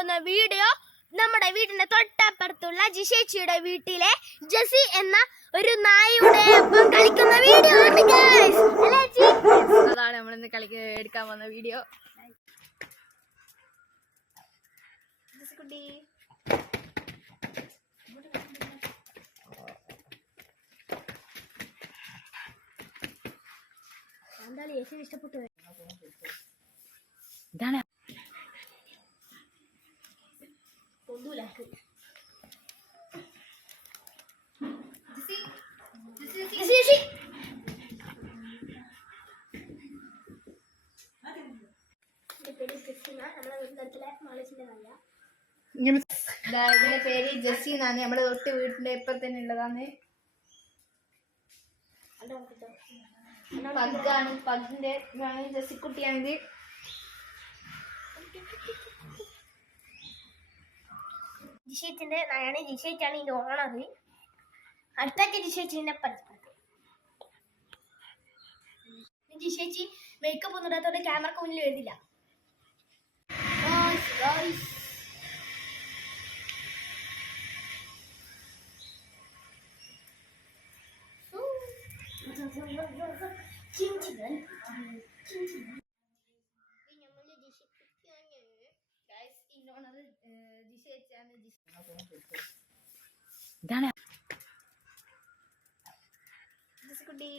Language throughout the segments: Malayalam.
പോകുന്ന വീഡിയോ നമ്മുടെ വീടിന്റെ തൊട്ടപ്പുറത്തുള്ള ജിഷേച്ചിയുടെ വീട്ടിലെ ജെസി എന്ന ഒരു നായയുടെ ഒപ്പം കളിക്കുന്ന വീഡിയോ ആണ് ഗയ്സ്. അതാണ് നമ്മൾ ഇന്ന് എടുക്കാൻ പോകുന്ന വീഡിയോ. ജെസിക്കുട്ടി എന്തായാലും യേശുവിന് ഇഷ്ടപ്പെട്ടു. ഇതാണ് ഇതിന്റെ പേര് ജെസ്സി എന്നാണ്. നമ്മുടെ തൊട്ട് വീടിന്റെ ഇപ്പുറത്ത് തന്നെ ഉള്ളതാണ്. പഗ്ഗാണ്, പഗ്ഗിന്റെ ജെസ്സിക്കുട്ടിയാണിത്. ജിഷേച്ചിന്റെ നായാണ്. ജിഷേച്ചാണ് ഇതിന്റെ ഓണർ. അടുത്തൊക്കെ ജിഷേച്ചിന്റെ പരിസ്ഥിതി. ജിഷേച്ചി മേക്കപ്പ് ഒന്നും ഇടാത്തോടെ ക്യാമറക്ക് മുന്നിൽ വരുന്നില്ല. ഇതാണ് ജെസ്സിക്കുട്ടി.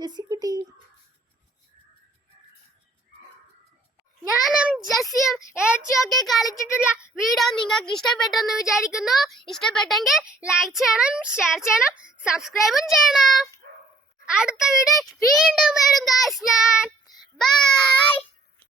ജെസ്സിക്കുട്ടി. ഞാനും ജെസ്സിയും ഏച്ചിയും ഒക്കെ കളിച്ചിട്ടുള്ള വീഡിയോ നിങ്ങൾക്ക് ഇഷ്ടപ്പെട്ടെന്ന് വിചാരിക്കുന്നു. ഇഷ്ടപ്പെട്ടെങ്കിൽ ലൈക്ക് ചെയ്യണം, ഷെയർ ചെയ്യണം, സബ്സ്ക്രൈബും ചെയ്യണം.